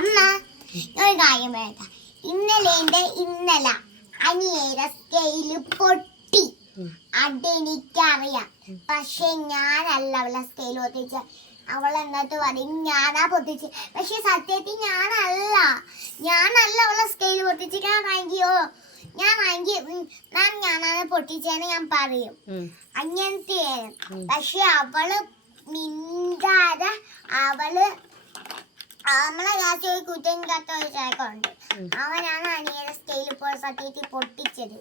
അമ്മ ഒരു കാര്യം പറയട്ടെ. ഇന്നലെ അനിയയുടെ സ്കെയില് പൊട്ടി. അതെനിക്കറിയാം. പക്ഷെ ഞാനല്ല അവളെ സ്കെയിൽ പൊട്ടിച്ച. അവളെന്നിട്ട് പറയും ഞാനാ പൊട്ടിച്ച്. പക്ഷെ സത്യത്തിൽ ഞാനല്ല അവളെ സ്കെയിൽ പൊട്ടിച്ച്. ഞാനാണ് പൊട്ടിച്ചെന്ന് ഞാൻ പറയും. അങ്ങനത്തെ. പക്ഷെ അവള് മിണ്ടാതെ നമ്മളെ ക്ലാസ്സിൽ ഒരു കുറ്റമില്ലാത്ത ഒരു ചേക്കുണ്ട്. അവനാണ് അനിയന്റെ സ്കെയിൽ ഇപ്പോൾ സത്യത്തിൽ പൊട്ടിച്ചത്.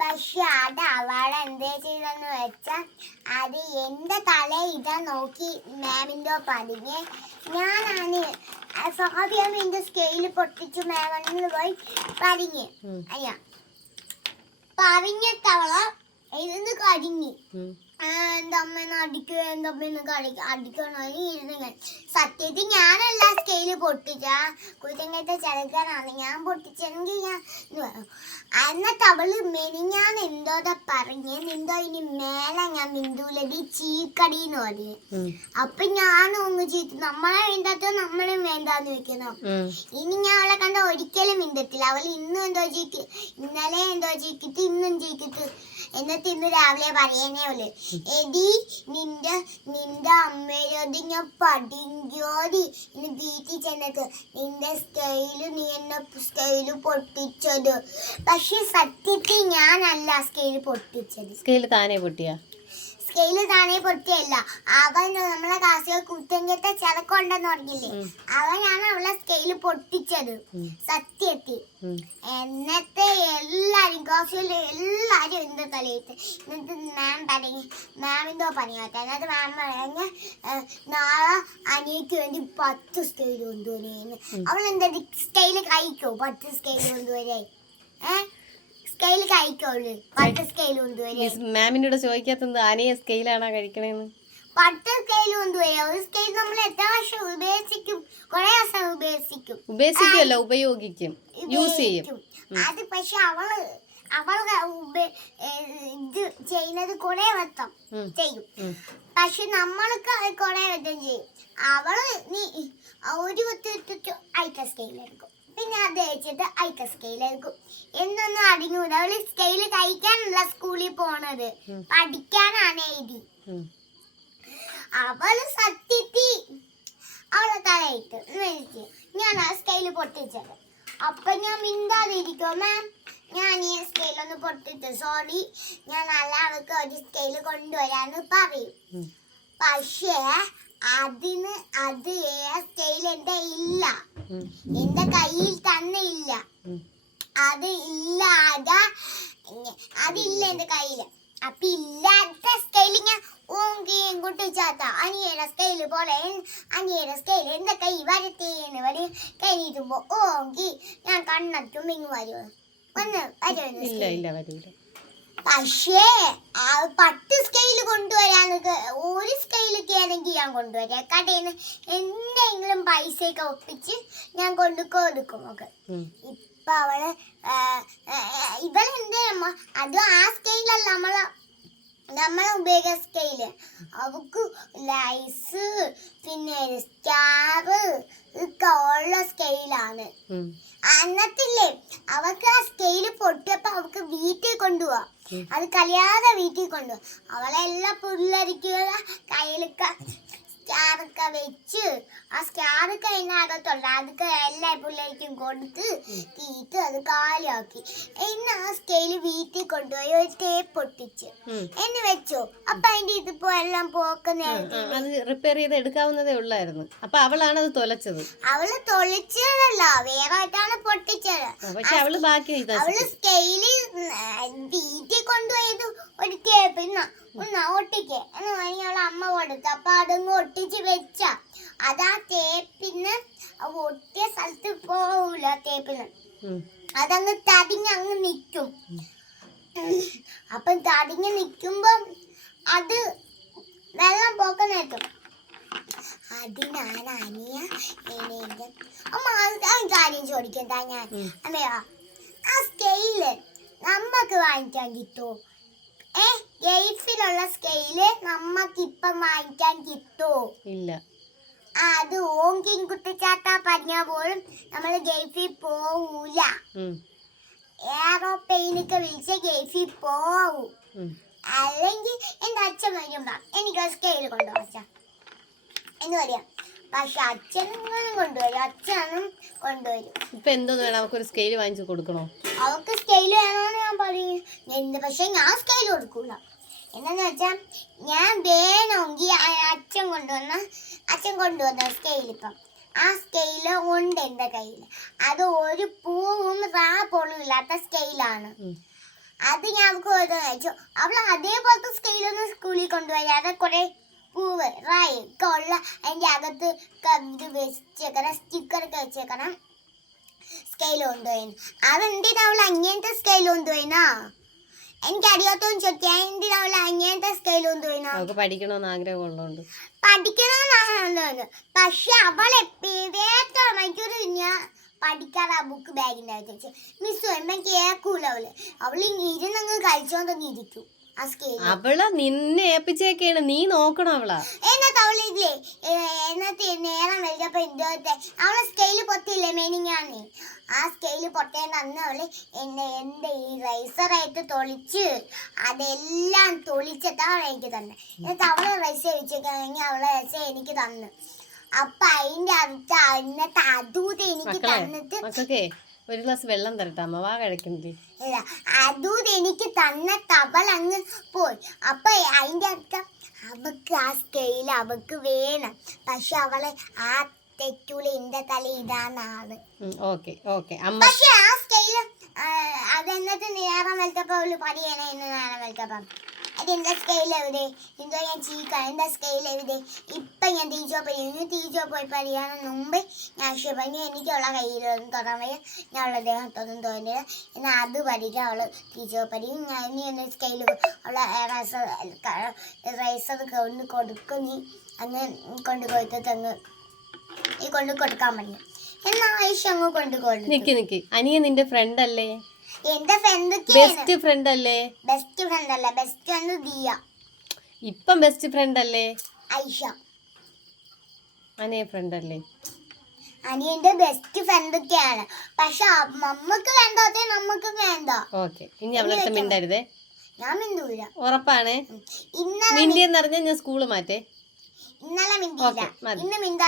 പക്ഷെ അത് അവളെന്താ ചെയ്തെന്ന് വെച്ചാൽ അത് എന്റെ തല ഇതാ നോക്കി മാമിന്റെ പറഞ്ഞ് ഞാനാണ് ഫാബിയം എന്റെ സ്കെയിൽ പൊട്ടിച്ചു മാമെന്ന് പോയി പറഞ്ഞ് പറഞ്ഞിട്ടവള് ഇരുന്ന് കരിഞ്ഞ് എന്റെ അമ്മേനെ അടിക്കണോ ഇരുന്ന്. സത്യത്തിൽ ഞാനല്ല സ്കെയില് പൊട്ടിച്ച. കുറ്റങ്ങത്തെ ചെറുക്കാനാണ് ഞാൻ പൊട്ടിച്ചെങ്കിൽ ഞാൻ എന്നിട്ട് അവള് മെനിഞ്ഞാൻ എന്തോടെ പറഞ്ഞ് നിന്തോ ഇനി മേലെ ഞാൻ മിണ്ടൂലടി ചീക്കടിന്ന് പറഞ്ഞ്. അപ്പൊ ഞാനും ഒന്ന് ചീത്തു. നമ്മളെ വേണ്ടാത്ത നമ്മളും വേണ്ടാന്ന് വെക്കണം. ഇനി ഞാൻ അവളെ കണ്ട ഒരിക്കലും മിണ്ടത്തില്ല. അവൾ ഇന്നും എന്തോ ചീക്കി, ഇന്നലെ എന്തോ ചീക്കിട്ട് ഇന്നും ചീക്കിട്ട്. എന്നിട്ട് ഇന്ന് രാവിലെ പറയണേ ഉള്ളു, എടി നിന്റെ അമ്മയോട് ഞാൻ പഠിക്കോടി ഇന്ന് വീട്ടിൽ ചെന്നിട്ട് നിന്റെ നീ എന്നെ സ്കെയില് പൊട്ടിച്ചത്. പക്ഷെ സത്യത്തിൽ ഞാനല്ല സ്കെയില് പൊട്ടിച്ചത്. സ്കെയില് താനേ പൊട്ടിയല്ല. അവൻ നമ്മളെ ക്ലാസ്സിൽ കുറ്റങ്കത്തെ ചെലക്കുണ്ടെന്ന് പറഞ്ഞില്ലേ, അവനാണ് അവളെ സ്കെയില് പൊട്ടിച്ചത് സത്യത്തിൽ. എന്നിട്ട് എല്ലാരും ക്ലാസ്സിൽ എല്ലാരും എന്റെ തലയിട്ട്. എന്നിട്ട് മാം പറഞ്ഞു, മാമിന്തോ പണിയാട്ടെ. എന്നിട്ട് മാം പറഞ്ഞ നാളെ അനിയക്ക് വേണ്ടി 10 സ്കെയില് കൊണ്ടുവരുന്നു. അവൾ എന്താ സ്കെയില് കഴിക്കോ? 10 സ്കെയില് കൊണ്ടുവരേ? സ്കെയിൽ കഴിക്കോളൂ. 10 സ്കെയിൽ കൊണ്ടുവരേ? മാമിനോട് ചോദിക്കാത്തത് ആനയെ സ്കെയിലാണോ കഴിക്കണേന്ന്. 10 സ്കെയിൽ കൊണ്ടുവരാ. ഒരു സ്കെയിൽ നമ്മൾ എത്ര വർഷം ഉപയോഗിക്കും? കുറെ വർഷം ഉപയോഗിക്കുമല്ല, ഉപയോഗിക്കും, യൂസ് ചെയ്യും. അത് പക്ഷെ അവള് ഇത് ചെയ്യുന്നത് കുറെ വട്ടം ചെയ്യും. പക്ഷെ നമ്മൾക്ക് കുറെ വട്ടം ചെയ്യും. അവള് ഒരു വട്ടം അയക്ക സ്കെയിൽ എടുക്കും, പിന്നെ അത് വെച്ചിട്ട് അയക്ക സ്കെയിൽ എടുക്കും. എന്നൊന്നും അറിഞ്ഞൂല. അവള് സ്കെയില് കഴിക്കാനല്ല സ്കൂളിൽ പോണത്, പഠിക്കാനാണ് എഴുതി. അവള് സത്യത്തിൽ അവളെ തലയിട്ട് ഞാൻ ആ സ്കെയില് പൊട്ടിച്ചത്. അപ്പൊ ഞാൻ മിണ്ടാതിരിക്കോ, മാം ഞാൻ ഈ സ്കെയിലൊന്ന് പൊട്ടിച്ചു, സോറി, ഞാൻ നല്ല അവൾക്ക് ഒരു സ്കെയില് കൊണ്ടുവരാന്ന് പറയും. പക്ഷേ അത് സ്കെയിൽ എന്റെ ഇല്ല, എന്റെ കയ്യിൽ തന്നെ ഇല്ല. അതില്ല എന്റെ കയ്യില്. അപ്പൊ ഇല്ലാത്ത സ്കെയില് ഞാൻ ഇങ്ങോട്ട് ചാത്ത അനിയയുടെ സ്കെയില് പോലെ അനിയയുടെ സ്കെയില് എന്റെ കൈ വരത്തേന്ന് പറയും. കൈ നീട്ടുമ്പോ ഞാൻ കണ്ണറ്റും ഇങ്ങ് വരുമോ? പക്ഷേ 10 സ്കെയില് കൊണ്ടുവരാനൊക്കെ ഒരു സ്കെയിലൊക്കെ ആണെങ്കിൽ ഞാൻ കൊണ്ടുവരാം. കടയിൽ നിന്ന് എന്തെങ്കിലും പൈസയൊക്കെ ഒപ്പിച്ച് ഞാൻ കൊടുക്കും ഒക്കെ. ഇപ്പൊ അവള് ഇവളെന്തേ അതും ആ സ്കെയിലല്ല നമ്മളെ ഉപയോഗിക്കുന്ന സ്കെയില്. അവക്ക് ലൈസ് പിന്നെ സ്റ്റാറ് ഒക്കെ ഉള്ള സ്കെയിലാണ്. അന്നത്തില്ലേ അവക്ക് ആ സ്കെയില് പൊട്ടിയപ്പോ അവക്ക് വീട്ടിൽ കൊണ്ടുപോവാ. അത് കഴിയാതെ വീട്ടിൽ കൊണ്ടുപോവാ. അവളെല്ലാം പിള്ളേർക്കുള്ള കയ്യിലൊക്കെ സ്റ്റാറൊക്കെ വെച്ച് ആ സ്റ്റാറൊക്കെ അതിനകത്തുള്ള അതൊക്കെ എല്ലാ പിള്ളേർക്കും കൊടുത്ത് തീറ്റ് അത് കാലിയാക്കി. ഇന്ന് ആ സ്കെയില് വീട്ടിൽ കൊണ്ടുപോയി ഒരു ടേപ്പ് പൊട്ടിച്ച് എന്ന് വെച്ചോ. അപ്പൊ അതിന്റെ ഇതിപ്പോ എല്ലാം റിപ്പയർ ചെയ്ത് എടുക്കാവുന്നതേ ഉള്ളായിരുന്നു. അപ്പൊ അവളാണ് അത് തൊലച്ചത്. അവള് തൊളിച്ചതല്ല, വേറെ ആയിട്ടാണ് പൊട്ടിച്ചത്. പക്ഷെ അവള് സ്കെയില് വീട്ടിൽ കൊണ്ടുപോയത് ഒരു ടേപ്പ് ഒട്ടിക്ക് എന്ന് പറഞ്ഞ അവളെ അമ്മ കൊടുത്തു. അപ്പൊ അതങ്ങ് ഒട്ടിച്ച് വെച്ച അതാ ടേപ്പിന് ഒട്ടിയ സ്ഥലത്ത് പോവൂല. ടേപ്പിന് അതങ്ങ് തടിഞ്ഞങ്ങ് നിക്കും. അപ്പൊ തടിഞ്ഞ് നിക്കുമ്പോ അത് വെള്ളം പോക്കുന്നേക്കും. അതിനാണ് അനിയ അമ്മ കാര്യം ചോദിക്കട്ടാ ഞാൻ. അമ്മയാ ആ സ്കെയില് നമ്മക്ക് വാങ്ങിക്കാൻ കിട്ടുമോ? ഗൾഫിലുള്ള സ്കെയില് നമ്മക്ക് ഇപ്പം വാങ്ങിക്കാൻ കിട്ടുമോ? ഇല്ല. അത് ഓങ്കിങ് കുട്ടിച്ചാത്ത പറഞ്ഞ പോലും നമ്മൾ ഗൾഫിൽ പോവൂല. എയറോപ്ലെയിനൊക്കെ വിളിച്ച് ഗൾഫിൽ പോവും. അല്ലെങ്കിൽ എന്റെ അച്ഛൻ വരുമ്പോ എനിക്ക് സ്കെയിൽ കൊണ്ടുപോകാം എന്ന് പറയാം. പക്ഷെ അച്ഛനും കൊണ്ടുവരും, അച്ഛനും കൊണ്ടുവരും. ഇപ്പൊ എന്തോന്ന് വേണം, അവക്കൊരു സ്കെയിൽ വാങ്ങിച്ചു കൊടുക്കണോ? അവക്ക് സ്കെയിൽ വേണമെന്ന് ഞാൻ പറയും. പക്ഷെ ഞാൻ സ്കെയിൽ കൊടുക്കൂല. എന്താന്ന് വെച്ചാൽ ഞാൻ വേണമെങ്കിൽ അച്ഛൻ കൊണ്ടുവന്ന സ്കെയിൽ, ഇപ്പം ആ സ്കെയില് ഉണ്ട് എൻ്റെ കയ്യിൽ. അത് ഒരു പൂവും പോലും ഇല്ലാത്ത സ്കെയിലാണ്. അത് ഞാൻ അവൾക്ക് വെച്ചു. അവൾ അതേപോലത്തെ സ്കെയിലൊന്നും സ്കൂളിൽ കൊണ്ടുവരാതെ കുറെ പൂവ് ഒക്കെ ഉള്ള അതിൻ്റെ അകത്ത് ഇത് വെച്ചേക്കണം, സ്റ്റിക്കറൊക്കെ വെച്ചേക്കണം സ്കെയിൽ കൊണ്ടുപോയിന്. അതെന്തിനാ അവൾ അങ്ങനത്തെ സ്കെയിൽ കൊണ്ടുപോയിനാ? എനിക്കറിയാത്തോന്ന് ചോദിക്കാൻ എന്തിനാ അവൾ അങ്ങനത്തെ സ്കെയിൽ കൊണ്ടുപോയിനാ? പഠിക്കണമെന്ന് ആഗ്രഹമുള്ളതുകൊണ്ട്. പഠിക്കണമെന്നാണ്. പക്ഷെ അവൾ മണിക്കൂർ ഞാൻ പഠിക്കാറ് ആ ബുക്ക് ബാഗിൻ്റെ അകത്ത് വെച്ച് മിസ് വരുമ്പോ കേൾക്കൂല. അവള് ഇരുന്നങ്ങ് കഴിച്ചോണ്ടങ്ങ് ഇരിക്കും. അവളെ നിന്നെ ഏൽപ്പിച്ചേക്കാണ്, നീ നോക്കണം അവളാ. എന്നിട്ട് അവളില്ലേ എന്നിട്ട് നേരം വലുതപ്പോ എന്തോത്തെ അവളെ സ്കെയില് പൊത്തില്ലേ മെനിങ്ങാന്ന്. ആ സ്കെയില് പൊട്ടേണ്ട അന്ന് അവള് എന്റെ ഈ റൈസറായിട്ട് തൊളിച്ച് അതെല്ലാം തൊളിച്ചിട്ടാണ് എനിക്ക് തന്നെ. എന്നിട്ട് അവളെ റൈസ് വെച്ചേക്കാണെങ്കിൽ അവളെ റൈസ് എനിക്ക് തന്നു. അപ്പൊ അതിന്റെ അടുത്ത് എന്നിട്ട് അതൂത് എനിക്ക് തന്നിട്ട് മക്കൾക്കേ ഒരു ഗ്ലാസ് വെള്ളം തരട്ടെ, അമ്മ വാ കഴിക്കണ്ടേ. അതൂത് എനിക്ക് തന്നിട്ട് അവൾ അങ്ങ് പോയി. അപ്പൊ അതിന്റെ അടുത്ത് അവക്ക് ആ സ്കെയിൽ അവക്ക് വേണം. പക്ഷെ അവളെ ആ തെറ്റൂല, എന്റെ തല ഇതാന്നാണ്. പക്ഷെ ആ സ്കെയില് അതെന്നിട്ട് നേരം വെളുത്തപ്പോ അവള് പറയണേ എന്ന് നേരം വെളുത്തപ്പം അതെന്താ സ്കെയിൽ എവിടെ, എന്തോ ഞാൻ ചീക്കാം, എന്താ സ്കെയിൽ എവിടെ? ഇപ്പൊ ഞാൻ ടീച്ചർ പോയി പറയാൻ മുമ്പ് ഞാൻ ശിവന് എനിക്കുള്ള കയ്യിലൊന്നും തൊടാൻ വയ്യ, ഞാൻ ഉള്ള ദേഹത്തൊന്നും തോന്നില്ല എന്നാൽ അത് പഠിക്കാം. അവള് ടീച്ചർ പറയും ഞാൻ ഇനി ഒന്ന് സ്കെയിൽ അവളെ റൈസർ കൊണ്ട് കൊടുക്കും, നീ അങ്ങ് കൊണ്ട് കൊടുത്തിട്ട് അങ്ങ് നീ കൊണ്ട് കൊടുക്കാൻ പറഞ്ഞു. എന്നാ ആയിഷ അങ്ങ് നിക്ക് അനിയ നിന്റെ ഫ്രണ്ട് അല്ലേ? എന്റെ ബെസ്റ്റ് ഫ്രണ്ട് അല്ലേ? ബെസ്റ്റ് ഫ്രണ്ട് അല്ല, ബെസ്റ്റ് ഫ്രണ്ട് ദിയ. ഇപ്പം ബെസ്റ്റ് ഫ്രണ്ട് അല്ലേ ഐഷ? അനിയ ഫ്രണ്ട് അല്ലേ? അനിയന്റെ ബെസ്റ്റ് ഫ്രണ്ട് ഒക്കെയാണ്. പക്ഷെ നമ്മക്ക് വേണ്ടാത്ത നമുക്ക് വേണ്ട. ഇനി അവളടുത്ത് മിണ്ടരുതേ. ഞാൻ മിണ്ടൂല. ഉറപ്പാണ്? മിണ്ടിയെന്നറിഞ്ഞാൽ ഞാൻ സ്കൂള് മാറ്റേ. ഇന്നലെ മിണ്ടിയില്ല, ഇന്ന് മിണ്ടാ.